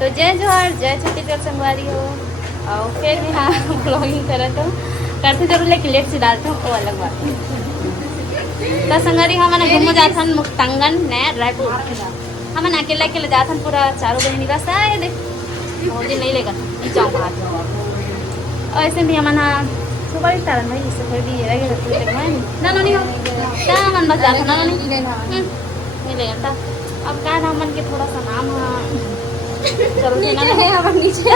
तो जय जोहार जय छत्तीसगढ़ संगवारी हो। और फिर भी हाँ ब्लॉगिंग करे तो करते जरूर लेकिन लेट से डालते हो वो अलग बात है। तो संगवारी हमने घूमो जाथन मुक्तांगन नया रायपुर हमने अकेले अकेले जाथन पूरा चारों बहनी बस आए दे मुझे नहीं लेगा जाऊँ बाहर। और ऐसे भी हमारा सुपर स्टार भाई इससे फिर भी रह गया ना नहीं हो क्या मन बस जाता ना नहीं लेगा। अब क्या नाम मन के थोड़ा सा नाम चलो ना नीचे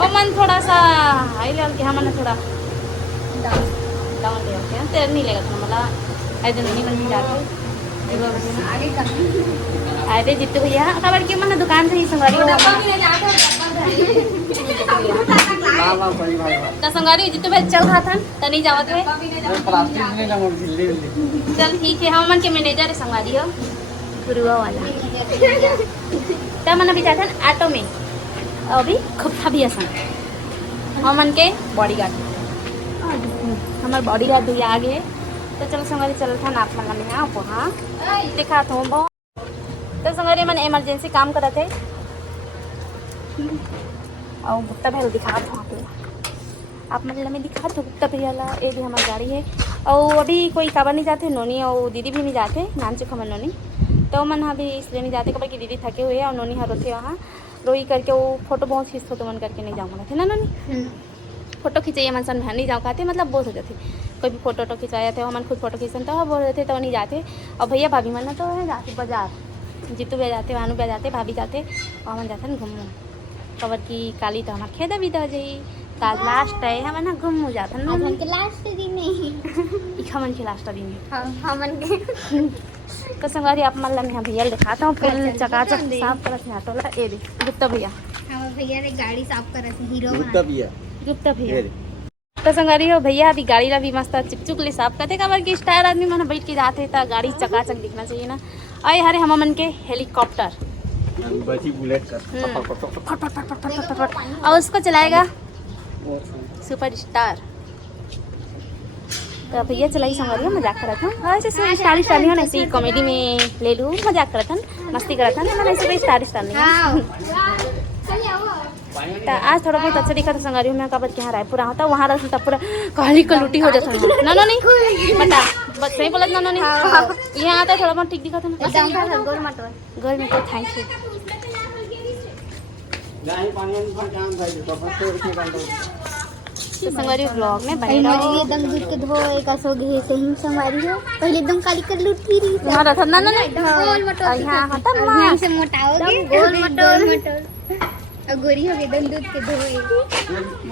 और मन थोड़ा सा हाई लेवल के हमने थोड़ा डाउन लेवल के तेरे नहीं लेगा तो मला ऐसे नहीं मन जाते आए थे जितने भैया खबर की मन दुकान से ही संगारी तो संगारी जितने भैया चल रहा था तो नहीं जावत है चल ठीक है हम मन के मैनेजर है संगारी हो गुरुआ वाला तब मन अभी जाता ऑटो में अभी खूब था भी आसान हम मन के बॉडी गार्ड हमारे बॉडी गार्ड भैया आ गए तो चलो संगारी चल था नाप मन में आप वहाँ दिखा था बहुत तो संगारी मैंने इमरजेंसी काम करा थे और गुप्ता भैया दिखा था आप मतलब में दिखा तो गुप्ता भैया ला ये भी हमारी गाड़ी है। और अभी कोई काबर नहीं जाते नोनी और दीदी भी नहीं जाते नाम चुका मन नोनी तो मन अभी इसलिए नहीं जाते कबर की दीदी थके हुए हैं और नोनी हर रोते वहाँ रोई करके वो फोटो बहुत खींचते तो मन करके नहीं जाऊँगा थे ना नोनी फोटो खिंचाइए मन सन नहीं जाऊँ खाते मतलब बहुत हो जाते कोई भी फोटो खिंचाया थे मन खुद फोटो खींचते तो बोल रहे थे तो नहीं जाते। और भैया भाभी मन तो जाते बाजार जीतू भैया जाते भानु भैया जाते भाभी जाते और मन जाते ना घूमने कबर की काली तो हमारे खेदा भी दे जाई आज लास्ट है हम ना घूम जाता ना हमन के लास्ट दिन नहीं हमन के लास्ट दिन हां हमन के तो संगारी आप मतलब मैं भैया दिखाता हूँ फुल चकाचक साफ करत है ऑटो ला ए दे गुप्ता भैया हमारे भैया ने गाड़ी साफ करत है हीरो गुप्ता भैया तो संगारी हो भैया अभी गाड़ी ला भी मस्त चिकचुक ले साफ करते कबर की स्टार आदमी मन बैठ के जाते तो गाड़ी चकाचक दिखना चाहिए ना। आए हरे हम मन के हेलीकॉप्टर बुलेट कर और उसको चलाएगा सुपर स्टार तो भैया चलाई संगारी मजाक करा था ऐसे स्टार स्टार नहीं होना ऐसे कॉमेडी में ले लूँ मजाक करा था मस्ती करा था ना ऐसे कोई स्टार नहीं तो आज थोड़ा बहुत अच्छा दिखा था संगारी में कबर के यहाँ रायपुर होता वहाँ रहता तब पूरा काली कलूटी हो जाता ना नहीं बता बस सही बोला ना नहीं यहाँ आता थोड़ा बहुत ठीक दिखा था घर में कोई थैंक यू तो संगारी ब्लॉग में बने रहो एकदम दूध के धोए का सो गए सही संगारी हो पहले एकदम काली कर लूटी रही वहाँ रहता ना गोल मटोल यहाँ होता यहाँ से मोटाओगे गोल मटोल और गोरी हो गई दूध के धोए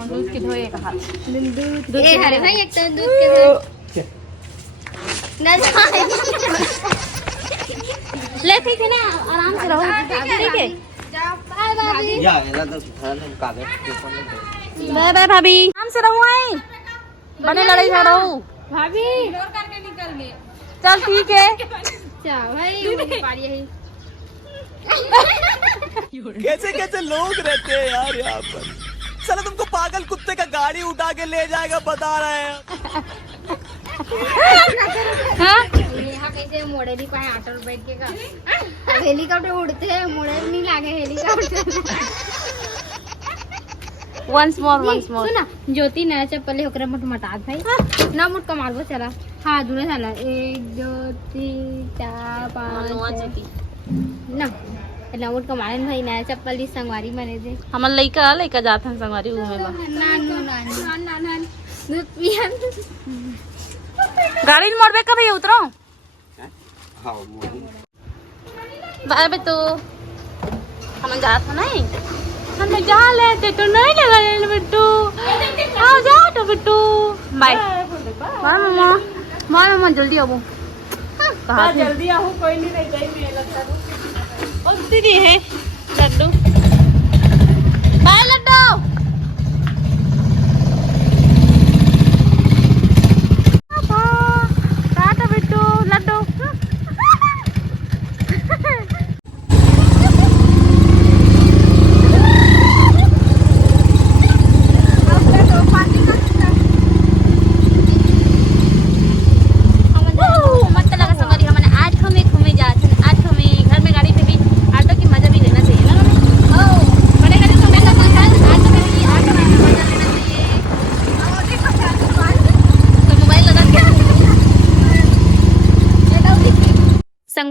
दूध के धोए कहा दूध ए अरे भाई एक तो दूध के धोए ले ठीक है ना आराम से रहो ठीक है बाय भाभी बाय बाय भाभी आराम से रहो आए बने लड़ाई झगड़ा हो भाभी करके निकल गए चल ठीक है क्या भाई पारी है कैसे कैसे लोग रहते हैं यार यहाँ पर चलो तुमको पागल कुत्ते का गाड़ी उठा के ले जाएगा बता रहे हैं यहाँ कैसे मोड़े नहीं पाए ऑटो बैठ के का हेलीकॉप्टर उड़ते हैं मोड़े नहीं लागे हेलीकॉप्टर वंस मोर सुना ज्योति नया चप्पल होकर मोट मटात भाई ना मोट कमाल वो चला हाँ दूर चला 1 2 3 4 5 ना ना मोट कमाल भाई नया चप्पल दी संगवारी बने थे हमन लइका जात हन संगवारी घूमे बा ना गाड़ी में मोड़बे का भैया उतरो बाय बे तो हम जात है नहीं हम जा लेते तो नहीं लगा ले बिट्टू आओ जा तो बिट्टू बाय मामा जल्दी आओ कहाँ जल्दी आओ कोई नहीं रह जाए मैं लगता और दीदी है लड्डू बाय लड्डू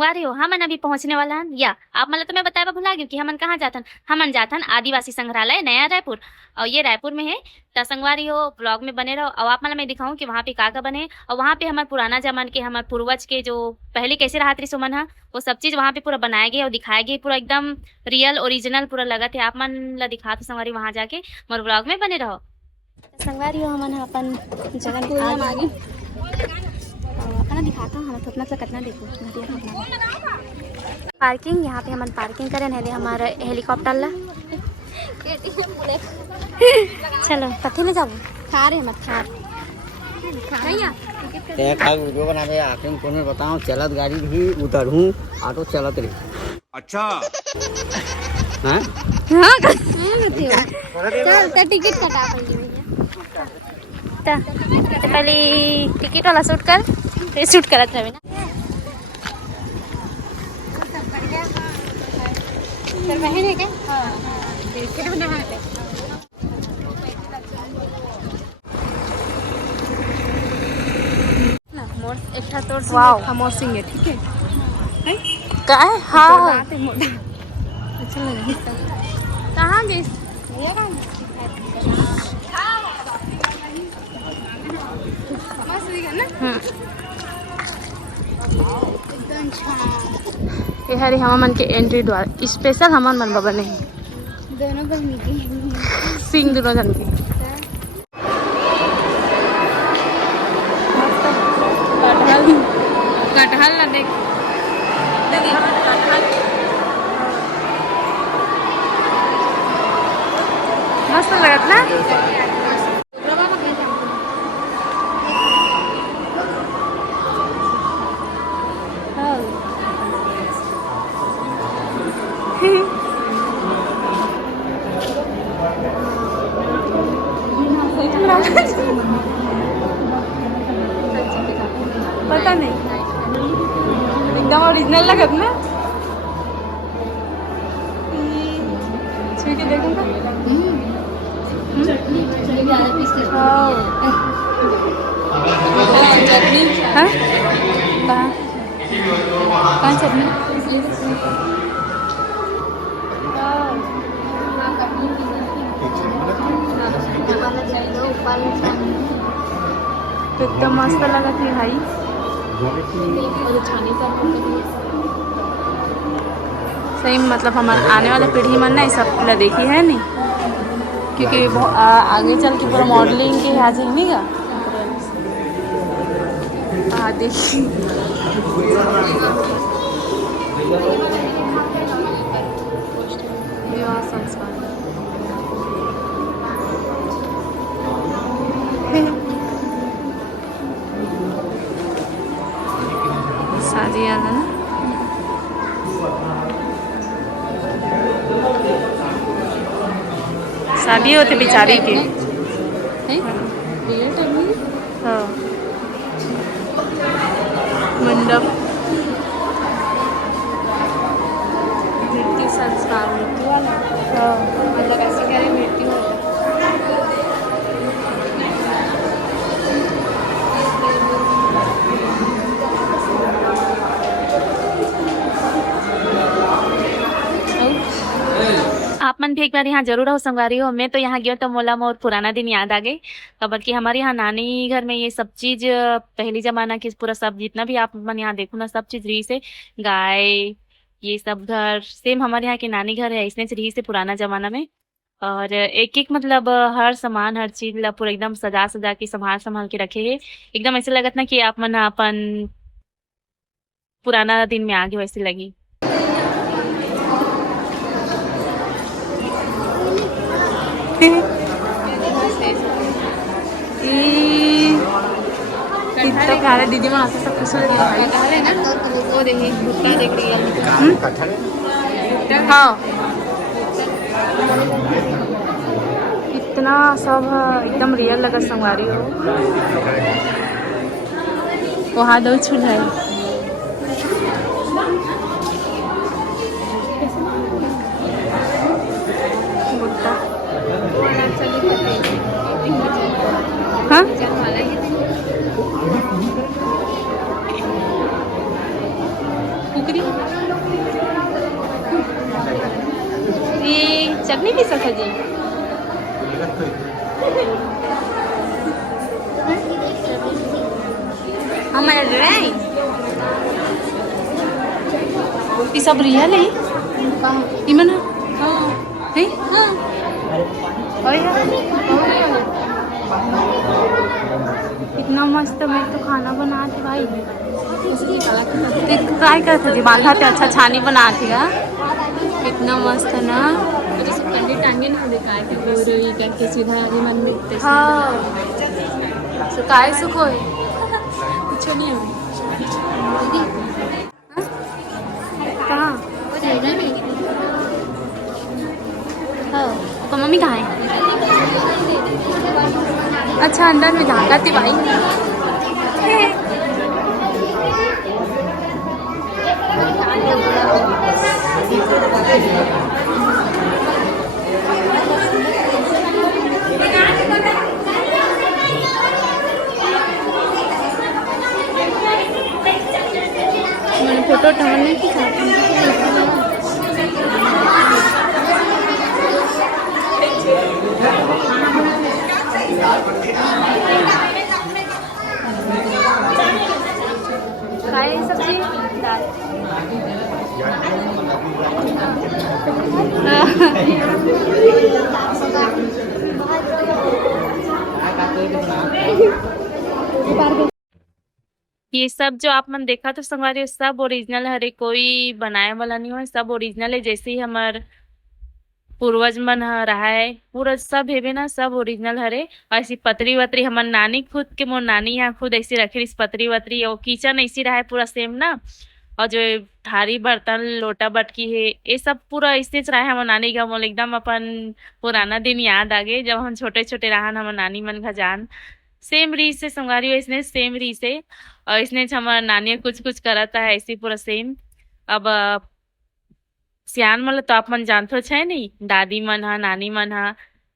संगवारी हो हमन अभी पहुंचने वाला हन या आप मतलब तो मैं बताया भुला गई कि हमन कहाँ जाथन। हमन जाथन आदिवासी संग्रहालय नया रायपुर और ये रायपुर में है। तो संगवारी हो ब्लॉग में बने रहो और आप मतलब मैं दिखाऊं कि वहाँ पे का बने और वहाँ पे हमारे पुराना जमान के हमारे पूर्वज के जो पहले कैसे रहा थी सुमन है वो सब चीज वहाँ पे पूरा बनाए गए और दिखाए गए पूरा एकदम रियल ओरिजिनल पूरा लगा थे। आप मन ला दिखा तो संगवारी वहाँ जाके मोर ब्लॉग में बने रहो। संगवारी हो हमन अपन जगह आगे अपना दिखाता हूँ हम अपना कितना देखो पार्किंग यहाँ पे हम पार्किंग करें है हमारा हेलीकॉप्टर ला चलो कथे ले जाओ खा रहे मत खा वीडियो बनावे आखिर कौन में बताऊं चलत गाड़ी भी उतर हूँ ऑटो चलत रही। अच्छा हाँ हाँ चल तो टिकट कटा तो पहले टिकट वाला शूट कर तो शूट करत रहे ना सर बहन है क्या? हाँ टिकट बना है मोर एक था तोर से मोर सिंह है ठीक है का है हाँ अच्छा लगा कहाँ गई ये कहाँ मस्त दिखा ना एकदम अच्छा ये हरी हमन के एंट्री द्वार स्पेशल हमन मन बाबा नहीं दोनों पर मिली सिंह दोनों जन के कटहल ना देख मस्त लगत ना पता नहीं एकदम ओरिजिनल लगत ना छू के देखूंगा हाँ कहाँ चटनी तो एकदम मस्त लगा थी भाई सही मतलब हमारे आने वाला पीढ़ी मन ना सब पूरा देखी है नहीं क्योंकि आगे चल के पूरा मॉडलिंग के आ जाएंगे का हाँ देखिए विवाह संस्कार शादी आ ना शादी होते बेचारी के हाँ मंडप मृत्यु संस्कार मृत्यु वाला हाँ मतलब ऐसे कह रहे मृत्यु वाला आप मन भी एक बार यहाँ जरूर हो संगवारी हो। मैं तो यहाँ गई तो मोला मोर पुराना दिन याद आ गए तो बल्कि हमारे यहाँ नानी घर में ये सब चीज पहली जमाना की पूरा सब जितना भी आप मन यहाँ देखो ना सब चीज रही से गाय ये सब घर सेम हमारे यहाँ के नानी घर है इसने रही से पुराना जमाना में और एक एक मतलब हर सामान हर चीज ला पूरा एकदम सजा सजा के संभाल के रखे है एकदम ऐसे लगत ना कि आप मन अपन पुराना दिन में आगे वैसे लगी। कितना प्यारा दीदी माँ से सब कुछ है ना वो देखिए भुट्टा देख रही है हाँ इतना सब एकदम रियल लगा संगवारी हो वहाँ दो छुल है भुट्टा हाँ कुकरी चटनी पीसा था जी। हमारा ड्राई ये सब रियल है इमन है और इतना मस्त मैं तो खाना बनाती भाई ट्राई करते थे बांधा थे अच्छा छानी बनाती है इतना मस्त है ना टांगे ना देखा के करके सीधा ये मन देखते हाँ सुखाए सुखोए कुछ नहीं है कहाँ हाँ तो मम्मी कहाँ है अच्छा अंदर में झाँका थी भाई मैंने फोटो उठाने की खाए सब्जी दाल ये सब जो आप मन देखा तो संगवारी सब ओरिजिनल हरे कोई बनाए वाला नहीं हो सब ओरिजिनल है जैसे ही हमार पूर्वज मन रहा है पूरा सब हेबे ना सब ओरिजिनल हरे और ऐसी पतरी वतरी हमार नानी खुद के मोर नानी यहाँ खुद ऐसी रखे इस पतरी वतरी और किचन ऐसी रहा है पूरा सेम ना और जो थारी बर्तन लोटा बटकी है ये सब पूरा ऐसे रहा है हमार नानी का मोल एकदम अपन पुराना दिन याद आ गए जब हम छोटे छोटे रहन हमार नानी मन का जान सेम रीस से संगारी इसने सेम रीस से और इसने हमार नानी कुछ कुछ करता है ऐसे पूरा सेम अब सियान मतलब तो आप मन जानते हो छे नहीं दादी मन हा नानी मन हा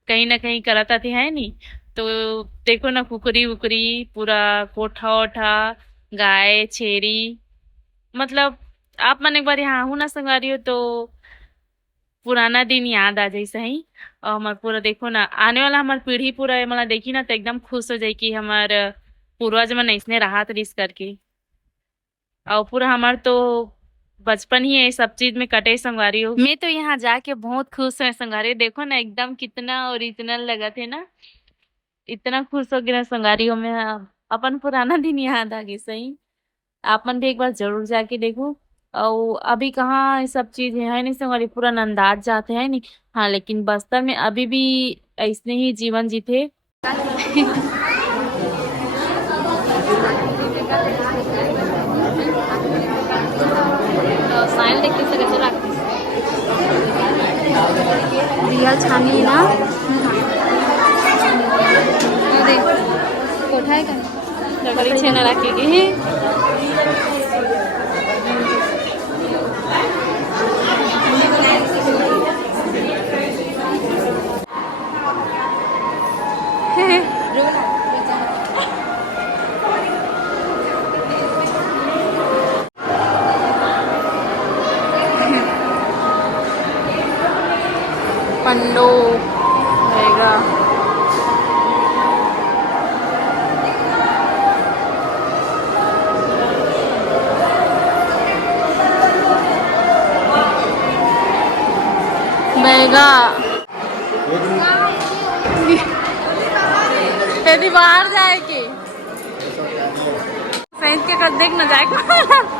कहीं ना कहीं करता थी है नहीं तो देखो ना कुकरी उकरी पूरा कोठा ओठा गाय छेरी मतलब आप मन एक बार यहाँ हूँ ना संगारी हो तो पुराना दिन याद आ जाए सही और हमारे पूरा देखो ना आने वाला हमारी पीढ़ी पूरा मतलब देखी ना तो एकदम खुश हो जाए कि हमारे पूर्वज मन इसने राहत रिस करके और पूरा हमार तो बचपन ही है सब चीज में कटे संगवारी हो मैं तो यहाँ जाके बहुत खुश है संगवारी देखो ना एकदम कितना ओरिजिनल लगा थे ना इतना खुश हो गया संगवारी हो मैं अपन पुराना दिन याद आ गई सही आप मन भी एक बार जरूर जाके देखो और अभी कहाँ ये सब चीज है नहीं संगवारी पूरा अंदाज जाते हैं नहीं हाँ लेकिन बस्तर में अभी भी ऐसने ही जीवन जीते साइन देख के कैसे रखती रियल छानी ना देख कोठा है का लकड़ी छेना रखेगी पंडो रहेगा बैगा यदि बाहर जाए के सही के कर देख न जाए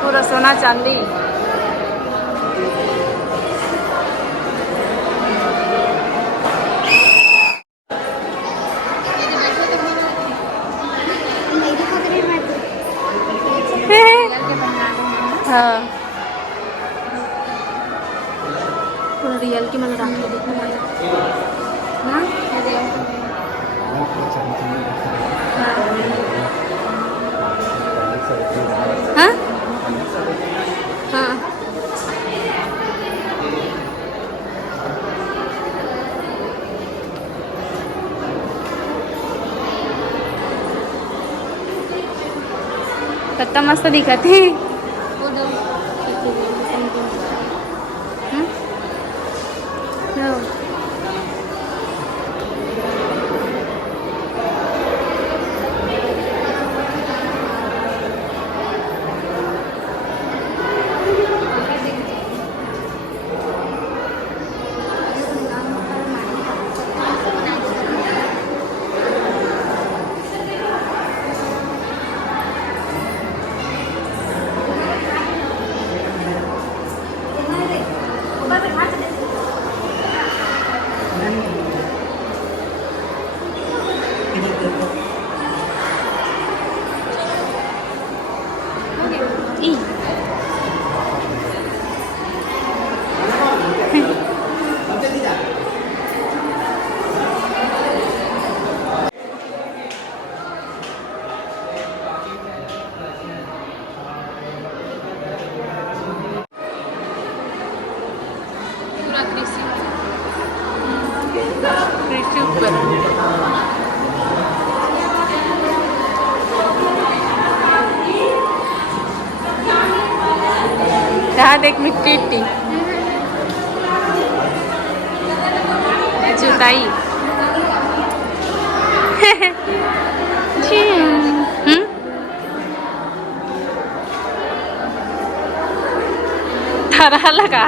पूरा सोना चांदी हाँ पूरा रियल की मन रात को देखने ना हाँ हाँ कितना मस्त दिखत है। यहाँ देख मिट्टी जुताई। तारा लगा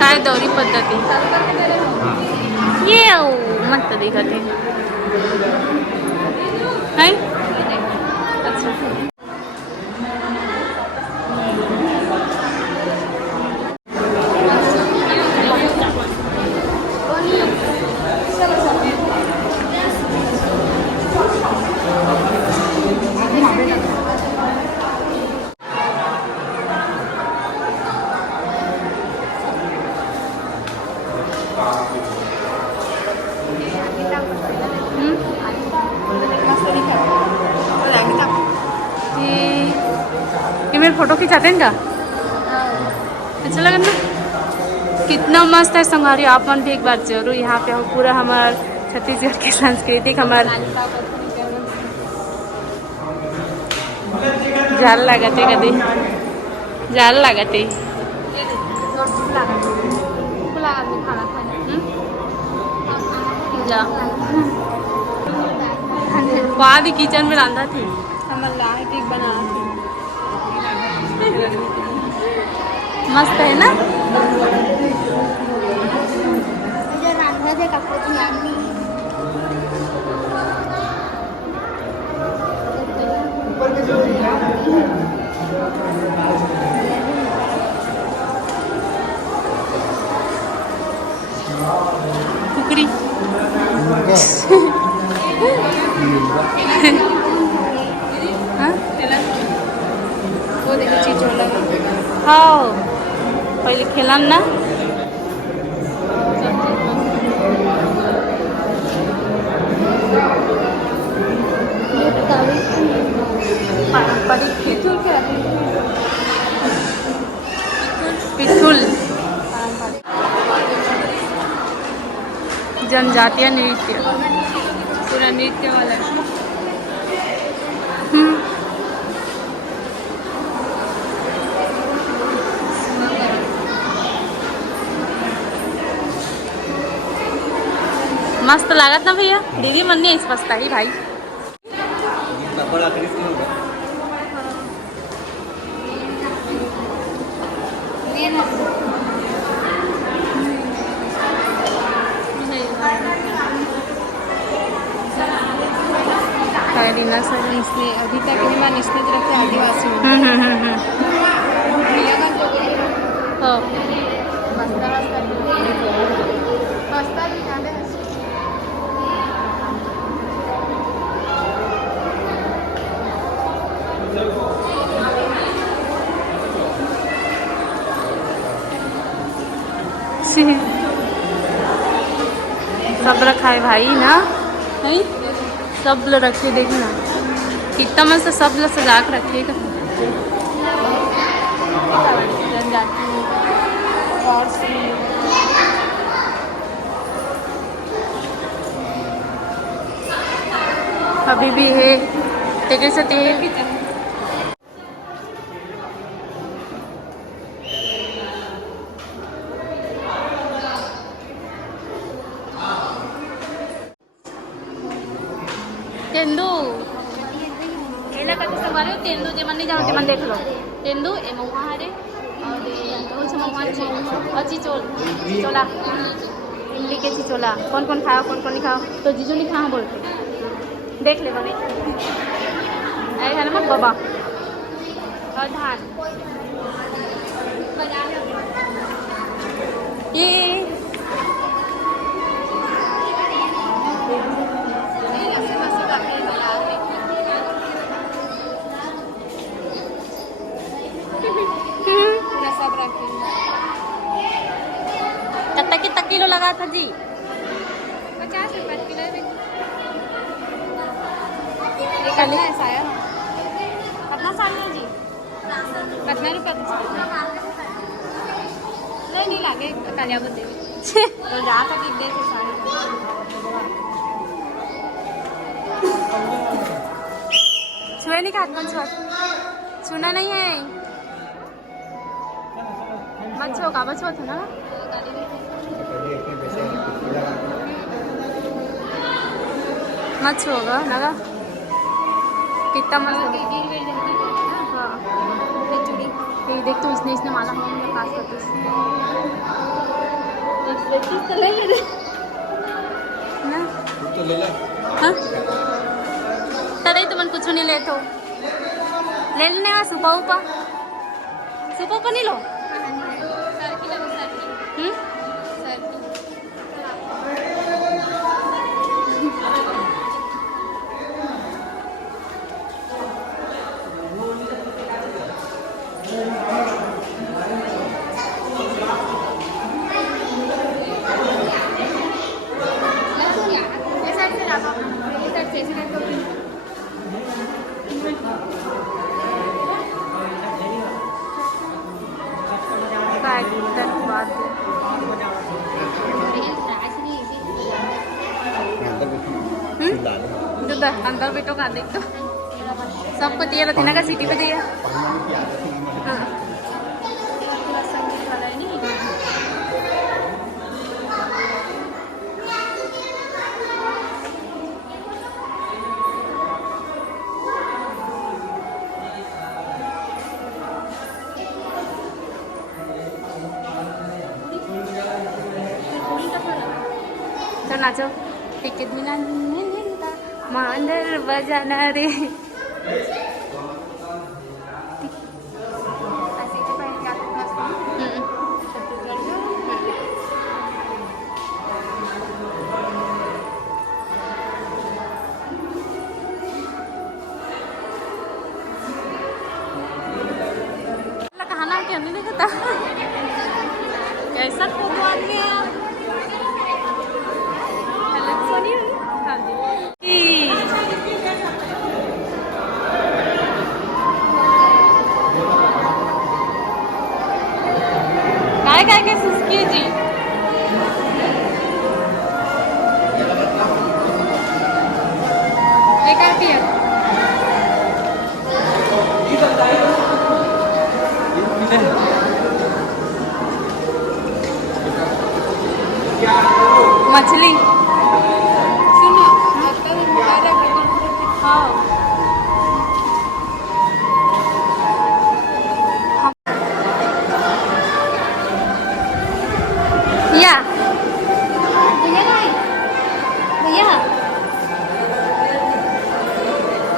काय दोरी पद्धती ये मस्त दिखत है। अच्छा ये मेरे फोटो खिंचाते हैं क्या? अच्छा लगा ना? कितना मस्त है संगवारी। आप मन भी एक बार जरूर यहाँ पे हो। पूरा हमार छत्तीसगढ़ की सांस्कृतिक हमार जाल लागते कभी जाल लागते जा वहाँ भी किचन में रांधा थी बना मस्त है ना। कुकरी वो देखो चीज हाँ पहले खेलन ना पारंपरिक पिथुल जनजातीय नृत्य पूरा नृत्य वाला मस्त लागत ना भैया। दीदी मन नहीं पछता ही भाई। अभी तक मैं निश्चित रखे आदिवासी सब रखा है भाई ना, नहीं सब रखे देखना कितना मस्त सब लोग सजा के रखिएगा। अभी भी है टिकट से तेंदू एला का तो सवाल है तेंदू जे मन नहीं जाओ मन देख लो तेंदू ए मौहा रे और कौन सा मौहा अच्छी चोला इमली के चिचोला कौन कौन खाओ कौन कौन नहीं खाओ तो जीजू नहीं खा बोलते देख ले बबी ऐ है ना बाबा और धान ये कितना किलो लगा था जी? 50 रुपए किलो कितना है साया अपना साल है जी कितना रुपए नहीं लागे कालिया बोलते तो जा तक दे से सारे छुए नहीं खात कौन छूना नहीं है मत छो का बस था ना मत होगा लगा कितना मस्त हाँ देख तो इसने माला हम खास करते ना तो ले ले हाँ तरे तो मन कुछ नहीं ले तो ले लेने का सुपा ऊपर नहीं लो अंदर बैठो का देख तो सबको दिया रतीना का सिटी पे दिया तो नाचो टिकट मिला मांदर बजाना रे कहना क्या नहीं देखता कैसा फोटो आदमी है काय काय सुस्की जी बेकार किया मछली हाँ भैया भैया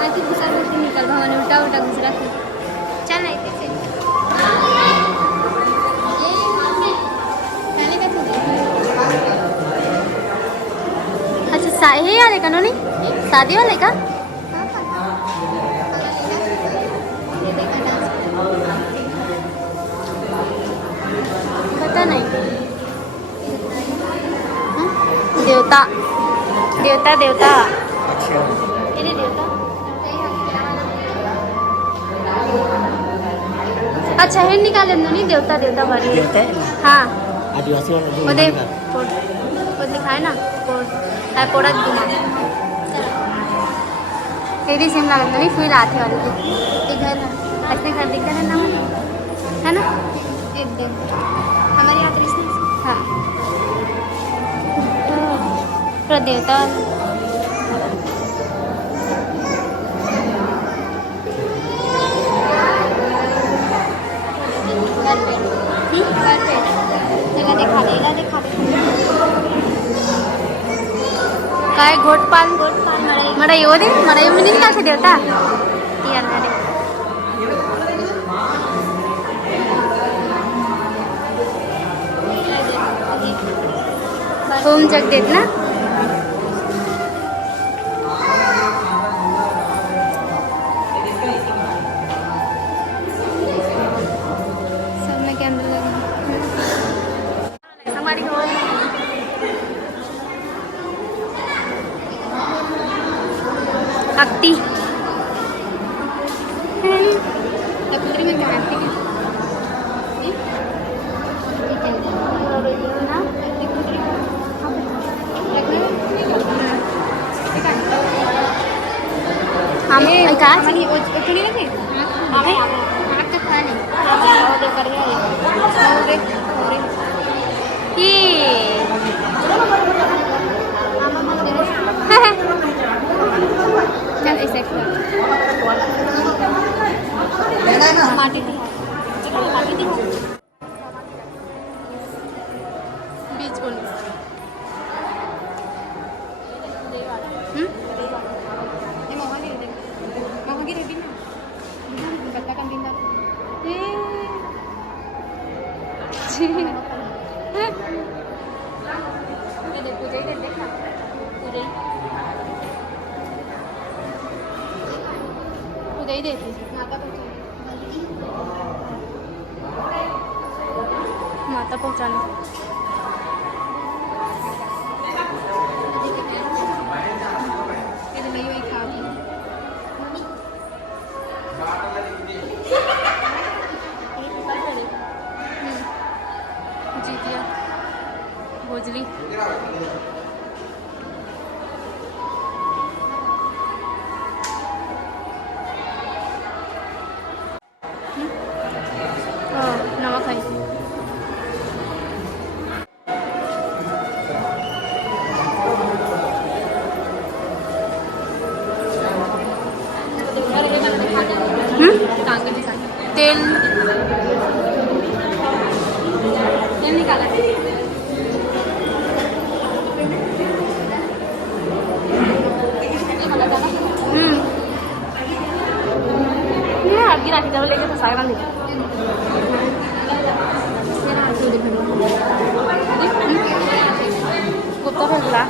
आखिर दूसरा कुछ निकल भवन उल्टा उल्टा दूसरा चल नहीं कैसे अच्छा हे वाले का नो नहीं शादी वाले का पता नहीं देवता देवता देवता ये देवता अच्छा हे निकाले नहीं देवता देवता वाली देवता है ना हाँ आदिवासी वाला जो वो दे होगा। वो दिखाए ना कोड़ा दुमा तेरी सेम लागत नहीं फिर आते वाले तो ये घर है अपने घर दिखता है ना है ना एकदम हमारे यहाँ कृष्ण हाँ पूरा देवता जगह दिखा देगा दिखा देगा काय घोटपाल मड़ा यो दे मड़ा यो मिनी निकाल से देवता यार अरे ओम जगदेव ना सब में कैमरा लगा हमारी हो भक्ति पुत्री में क्या आती है हम का हमारी उतनी लगे हमें आग का खा नहीं और दे कर दिया ये चल ऐसे माटी दी माटी दी बीच बोली ये मोहनी दे मोहनी रे बिना बच्चा का बिना उदय देते माता पहुँचाने ये मैं यही खा दी जीतिया भोजली नमक है तेल निकाला आगे राखी लेके तो सारा नहीं गुप्ता फेंकला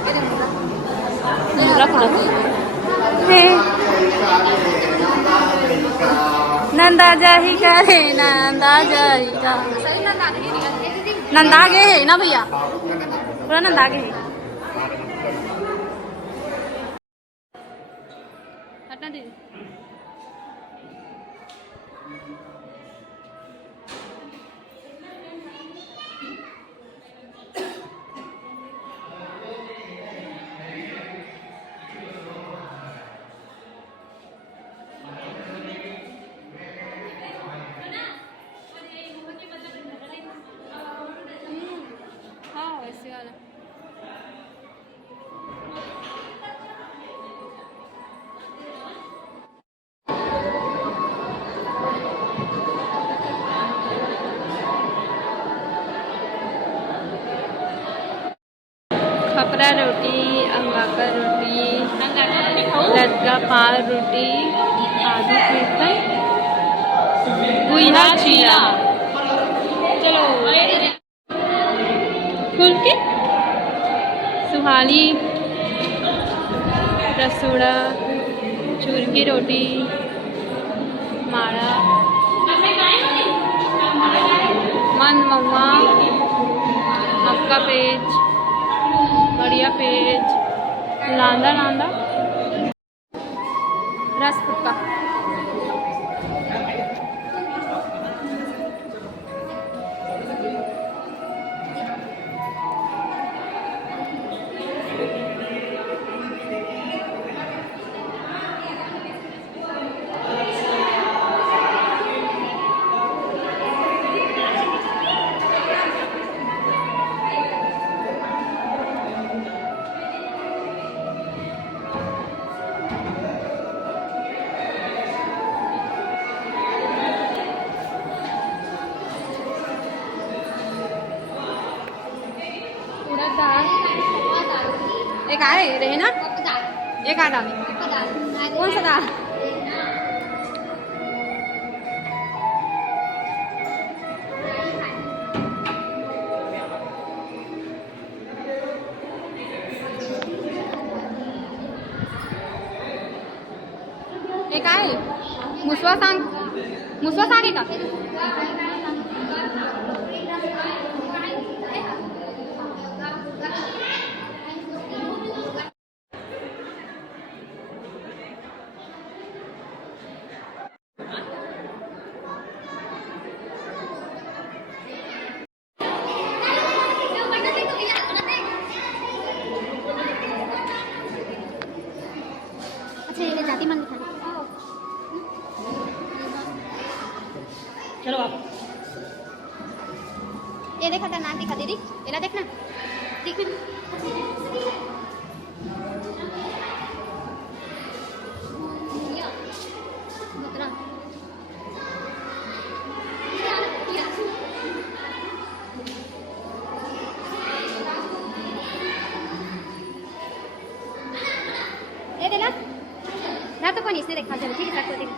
नंदा जाही करे नंदा जाही का नंदा गे है ना भैया पूरा नंदा गे है हटना दीदी हाँ वैसे वाला खपरा रोटी, अंगाकर रोटी, लटका पार रोटी, आलू बेसन, गुइहा चीरा। चलो फुल्की, सुहानी, रसोड़ा, चूर की रोटी, माड़ा, मन महुआ, मक्का पेज, बढ़िया पेज, लांदा लांदा, रस फुटका। एक आए रहे ना, एक आ दाल, कौन सा दाल? एक आए मुसवा सांग आहे का? अच्छा ये जाती मन दिखा। चलो आप ये देखा था नाम दिखा दीदी, ये ना देखना देखना। ये देना ना तो कौन इसने देखा। चलो ठीक है रखो देख।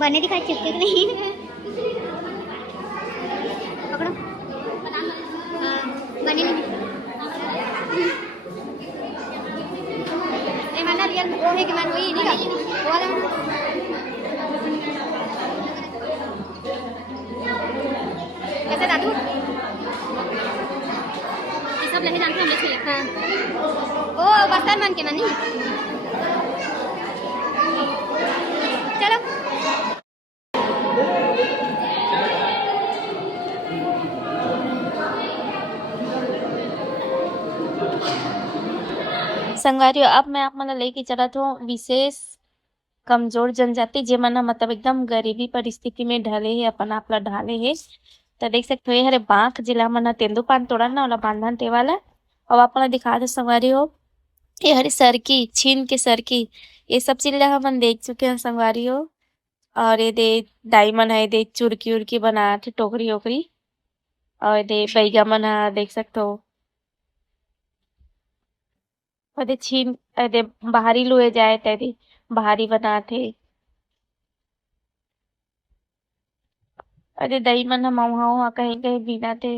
बने दिखाई चिपके नहीं पकड़ो बने नहीं ए माना रियल वो है कि मान वही नहीं का वो वाला कैसे दादू ये सब लहे जानते हम लोग से। हां ओ बस्तर मन के मानी चलो। संगवारियों अब मैं आप मन लेके चलत हूँ विशेष कमजोर जनजाति जे मन मतलब एकदम गरीबी परिस्थिति में ढले है अपन आप ला ढाले है। तो देख सकते हो ये हरे बांक जिला मन तेंदुपान तोड़न ना वाला बांधन ते वाला। अब आप मन दिखा दो संगवारियों ये हरी सरकी छीन के सरकी ये सब चीज ला हम देख चुके हैं संगवारियों। और ये दे दाई मन है दे चुरकी उरकी बना टोकरी ओकरी और दे बैगा मन देख सकते हो अदे छीन अदे बाहरी लुए जाए तेरी बाहरी बनाते अरे दही मन हम वहाँ कहीं कहीं बिना थे।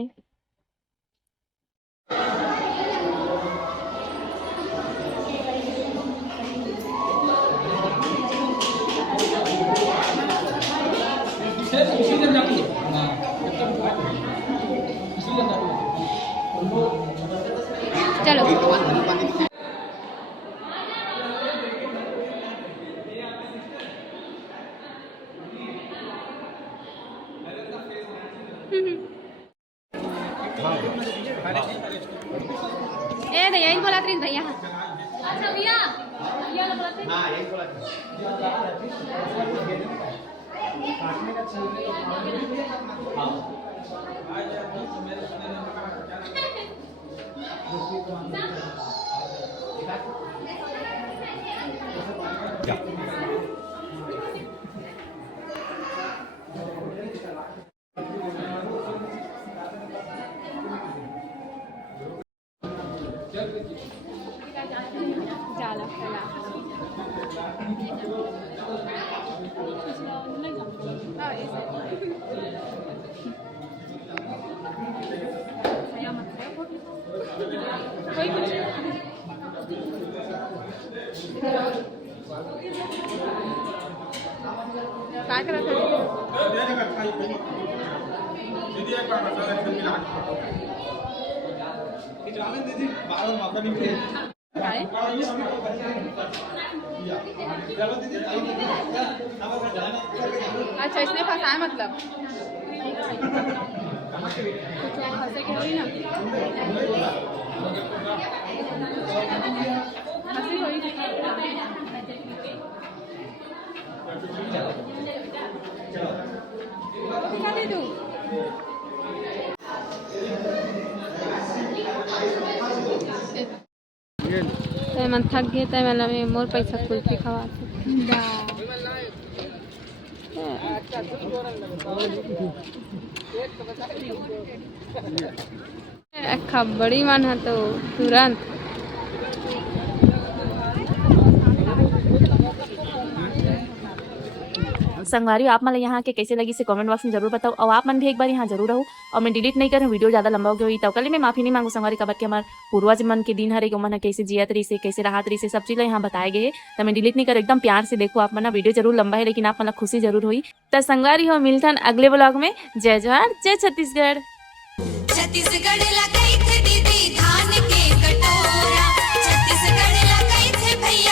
चलो झाला चला काय करत काय अच्छा इसने फंसाया मतलब कुछ फंसे के हुई ना हंसी हुई क्या दे दूँ ते मन थक गए ते मला मी मोर पैसा कुल्फी खवा अखा बड़ी मन है तो तुरंत संगवारी आप मन यहाँ के कैसे लगी से कमेंट बॉक्स में जरूर बताओ और आप मन भी एक बार यहाँ जरूर रहो और मैं डिलीट नहीं करूँ वीडियो ज़्यादा लंबा हो गया हुई तो कल मैं माफी नहीं मांगू संगवारी कबर के हमारे पूर्वज मन के दिन हरे मन कैसे जियत रही से कैसे राहत रही से सब चीज़ यहाँ बताए गए तो मैं डिलीट नहीं करूँ एकदम प्यार से देखो आप मना वीडियो जरूर लंबा है लेकिन आप मतलब खुशी जरूर हुई तो संगवारी हो मिलता अगले ब्लॉग में। जय जवाहर जय छत्तीसगढ़।